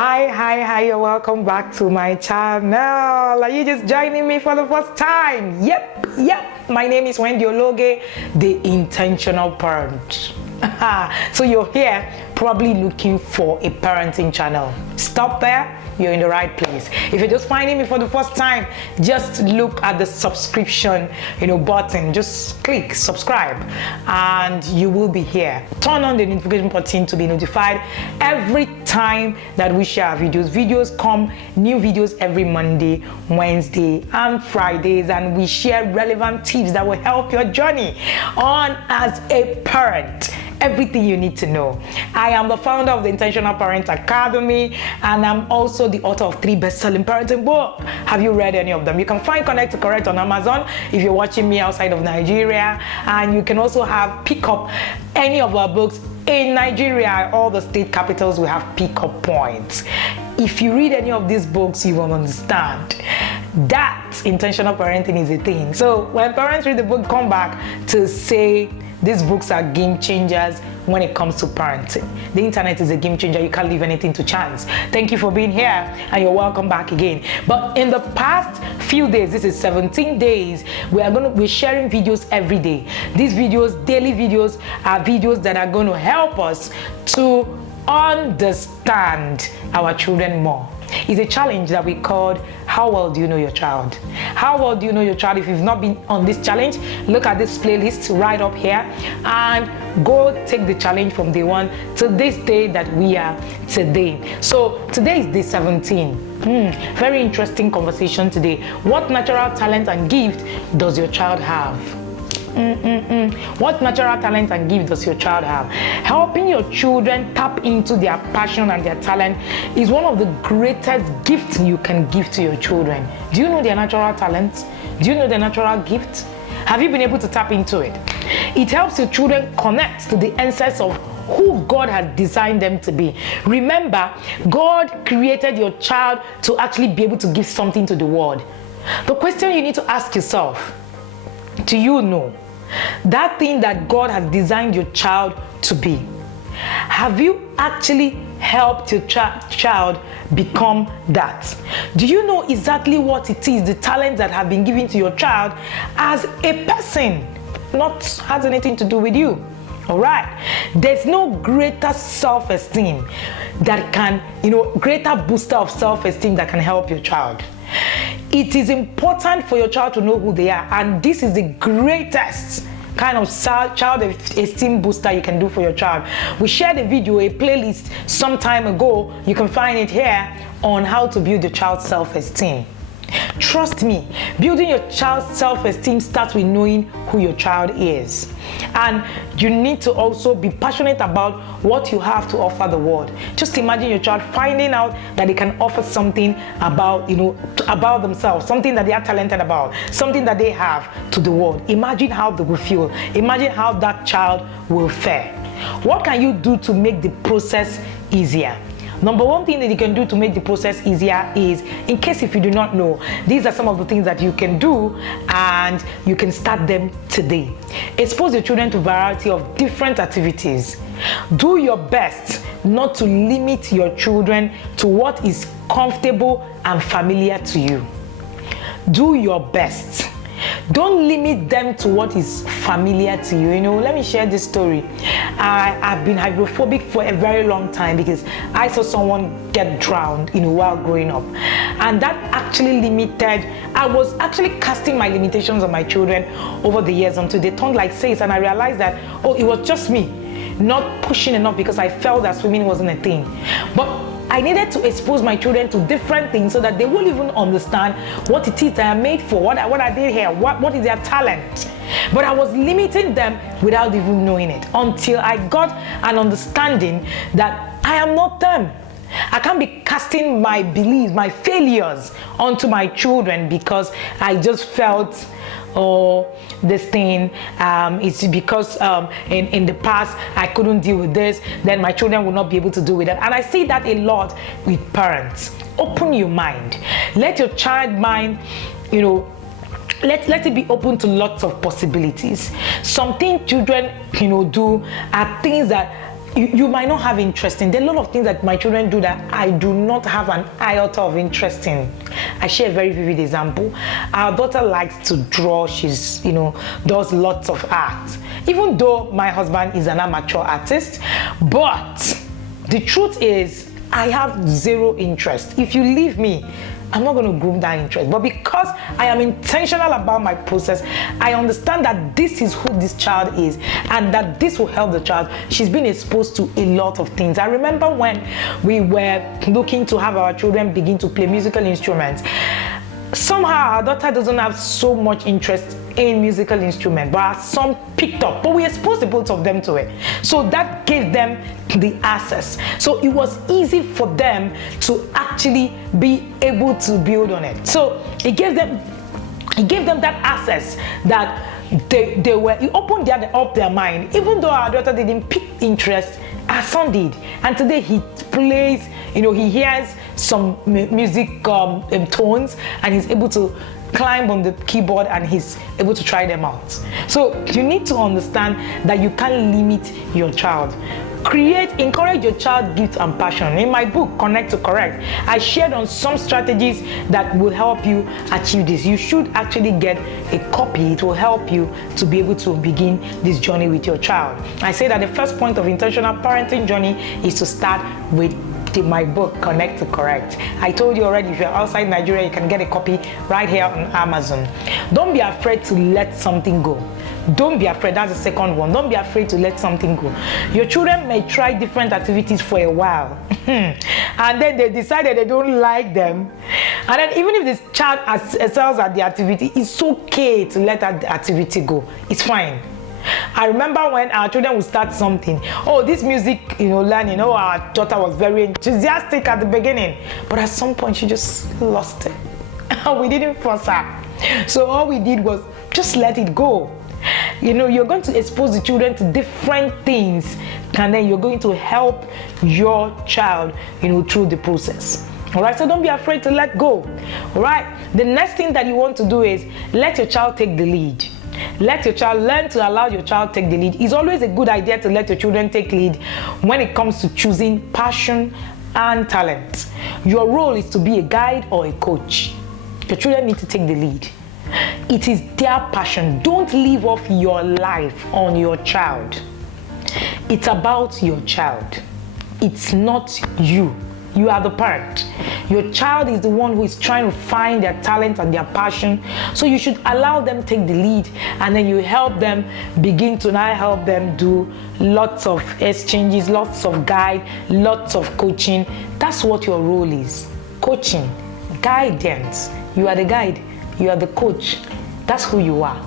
Hi, you're welcome back to my channel. Are you just joining me for the first time? Yep. My name is Wendy Ologe, the intentional parent. So you're here probably looking for a parenting channel. Stop there, you're in the right place. If you're just finding me for the first time, just look at the subscription button. Just click subscribe and you will be here. Turn on the notification button to be notified every time that we share videos. New videos every Monday, Wednesday and Fridays, and we share relevant tips that will help your journey on as a parent. Everything you need to know. I am the founder of the Intentional Parent Academy, and I'm also the author of 3 best-selling parenting books. Have you read any of them? You can find Connect to Correct on Amazon if you're watching me outside of Nigeria, and you can also pick up any of our books in Nigeria. All the state capitals will have pick-up points. If you read any of these books, you will understand that intentional parenting is a thing. So when parents read the book, come back to say these books are game changers when it comes to parenting. The internet is a game changer. You can't leave anything to chance. Thank you for being here, and you're welcome back again. But in the past few days, this is 17 days, we're sharing videos every day. These videos, daily videos, are videos that are going to help us to understand our children more. It's a challenge that we called How Well Do You Know Your Child? How well do you know your child? If you've not been on this challenge, look at this playlist right up here and go take the challenge from day 1 to this day that we are today. So today is day 17. Very interesting conversation today. What natural talent and gift does your child have? What natural talent and gift does your child have? Helping your children tap into their passion and their talent is one of the greatest gifts you can give to your children. Do you know their natural talents? Do you know their natural gifts? Have you been able to tap into it? It helps your children connect to the essence of who God has designed them to be. Remember, God created your child to actually be able to give something to the world. The question you need to ask yourself, do you know that thing that God has designed your child to be? Have you actually helped your child become that? Do you know exactly what it is, the talents that have been given to your child as a person? Not has anything to do with you. All right. There's no greater self-esteem that can, greater booster of self-esteem that can help your child. It is important for your child to know who they are, and this is the greatest kind of child esteem booster you can do for your child. We shared a video, a playlist some time ago. You can find it here on how to build your child's self-esteem. Trust me, building your child's self-esteem starts with knowing who your child is. And you need to also be passionate about what you have to offer the world. Just imagine your child finding out that they can offer something about, about themselves, something that they are talented about, something that they have to the world. Imagine how they will feel. Imagine how that child will fare. What can you do to make the process easier? Number one thing that you can do to make the process easier is, in case if you do not know, these are some of the things that you can do, and you can start them today. Expose your children to a variety of different activities. Do your best not to limit your children to what is comfortable and familiar to you. Do your best. Don't limit them to what is familiar to you. Let me share this story. I've been hydrophobic for a very long time because I saw someone get drowned, while growing up. And that actually I was actually casting my limitations on my children over the years until they turned like saints, and I realized that, it was just me not pushing enough because I felt that swimming wasn't a thing. But I needed to expose my children to different things so that they will even understand what it is that I'm made for, what I did here, what is their talent. But I was limiting them without even knowing it, until I got an understanding that I am not them. I can't be casting my beliefs, my failures onto my children because I just felt, this thing is because in the past I couldn't deal with this, then my children will not be able to do with that. And I see that a lot with parents. Open your mind. Let your child mind, let it be open to lots of possibilities. Some things children do are things that you might not have interest in. There are a lot of things that my children do that I do not have an iota of interest in. I share a very vivid example. Our daughter likes to draw. She's, does lots of art. Even though my husband is an amateur artist, but the truth is I have zero interest. If you leave me, I'm not going to groom that interest. But because I am intentional about my process, I understand that this is who this child is and that this will help the child. She's been exposed to a lot of things. I remember when we were looking to have our children begin to play musical instruments. Somehow our daughter doesn't have so much interest in musical instruments, but some picked up, but we exposed the both of them to it. So that gave them the access. So it was easy for them to actually be able to build on it. So it gave them that access that it opened up their mind. Even though our daughter didn't pick interest, our son did. And today he plays, he hears some music tones and he's able to climb on the keyboard and he's able to try them out. So you need to understand that you can't limit your child. Encourage your child gift and passion. In my book, Connect to Correct, I shared on some strategies that will help you achieve this. You should actually get a copy. It will help you to be able to begin this journey with your child. I say that the first point of intentional parenting journey is to start with my book, Connect to Correct. I told you already, if you're outside Nigeria, you can get a copy right here on Amazon. Don't be afraid to let something go. Don't be afraid. That's the second one. Don't be afraid to let something go. Your children may try different activities for a while and then they decided they don't like them, and then even if this child excels at the activity, it's okay to let that activity go. It's fine. I remember when our children would start something. Oh, this music, learning. Oh, our daughter was very enthusiastic at the beginning, but at some point she just lost it. We didn't force her. So all we did was just let it go. You're going to expose the children to different things, and then you're going to help your child, through the process. All right, so don't be afraid to let go. All right, the next thing that you want to do is let your child take the lead. Let your child learn to allow your child take the lead. It's always a good idea to let your children take lead when it comes to choosing passion and talent. Your role is to be a guide or a coach. Your children need to take the lead. It is their passion. Don't leave off your life on your child. It's about your child. It's not you. You are the parent. Your child is the one who is trying to find their talent and their passion. So you should allow them take the lead, and then you help them begin to now help them do lots of exchanges, lots of guide, lots of coaching. That's what your role is. Coaching, guidance. You are the guide. You are the coach. That's who you are.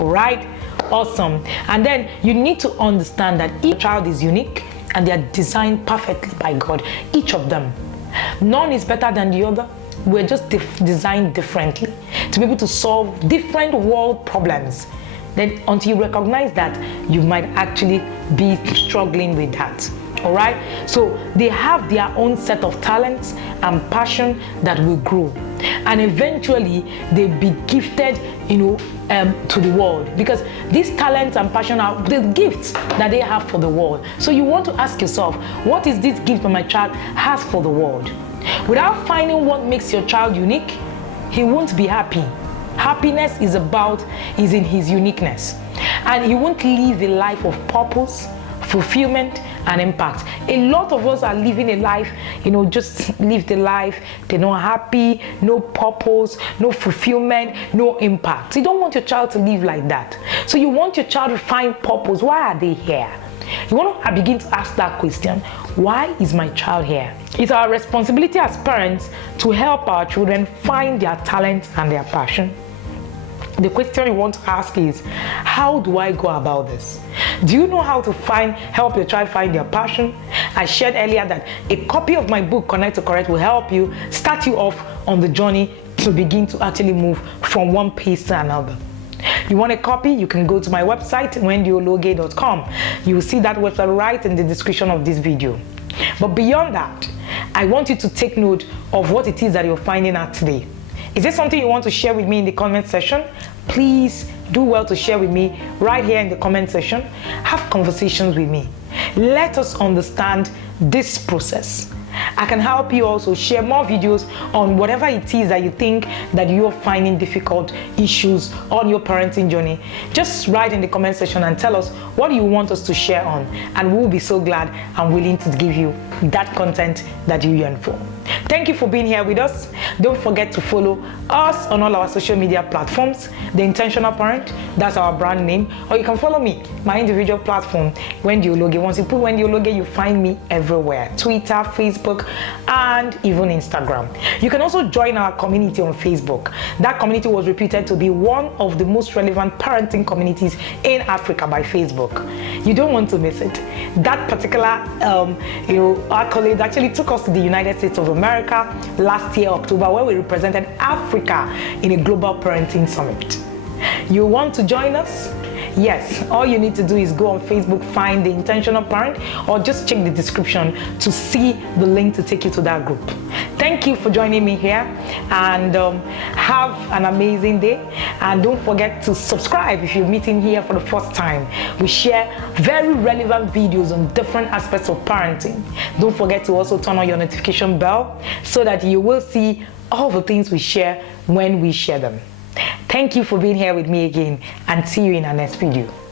All right? Awesome. And then you need to understand that each child is unique and they are designed perfectly by God. Each of them. None is better than the other. We're just designed differently to be able to solve different world problems. Then until you recognize that, you might actually be struggling with that. All right? So they have their own set of talents and passion that will grow. And eventually they'll be gifted, to the world, because these talents and passion are the gifts that they have for the world. So you want to ask yourself, what is this gift that my child has for the world? Without finding what makes your child unique, he won't be happy. Happiness is in his uniqueness. And he won't live a life of purpose, fulfillment, and impact. A lot of us are living a life, just live the life. They're not happy, no purpose, no fulfillment, no impact. You don't want your child to live like that. So you want your child to find purpose. Why are they here? You want to begin to ask that question. Why is my child here? It's our responsibility as parents to help our children find their talent and their passion. The question you want to ask is, how do I go about this? Do you know how to help your child find their passion? I shared earlier that a copy of my book, Connect to Correct, will help you start you off on the journey to begin to actually move from one pace to another. You want a copy? You can go to my website, wendyologe.com. You will see that website right in the description of this video. But beyond that, I want you to take note of what it is that you're finding out today. Is there something you want to share with me in the comment section? Please do well to share with me right here in the comment section. Have conversations with me. Let us understand this process. I can help you also share more videos on whatever it is that you think that you're finding difficult issues on your parenting journey. Just write in the comment section and tell us what you want us to share on, and we'll be so glad and willing to give you that content that you yearn for. Thank you for being here with us. Don't forget to follow us on all our social media platforms. The Intentional Parent, that's our brand name. Or you can follow me, my individual platform, Wendy Ologe. Once you put Wendy Ologe, you find me everywhere. Twitter, Facebook, and even Instagram. You can also join our community on Facebook. That community was reputed to be one of the most relevant parenting communities in Africa by Facebook. You don't want to miss it. That particular accolade actually took us to the United States of America last year, October, where we represented Africa in a global parenting summit. You want to join us? Yes, all you need to do is go on Facebook, find The Intentional Parent, or just check the description to see the link to take you to that group. Thank you for joining me here, and have an amazing day. And don't forget to subscribe if you're meeting here for the first time. We share very relevant videos on different aspects of parenting. Don't forget to also turn on your notification bell so that you will see all the things we share when we share them. Thank you for being here with me again, and see you in our next video.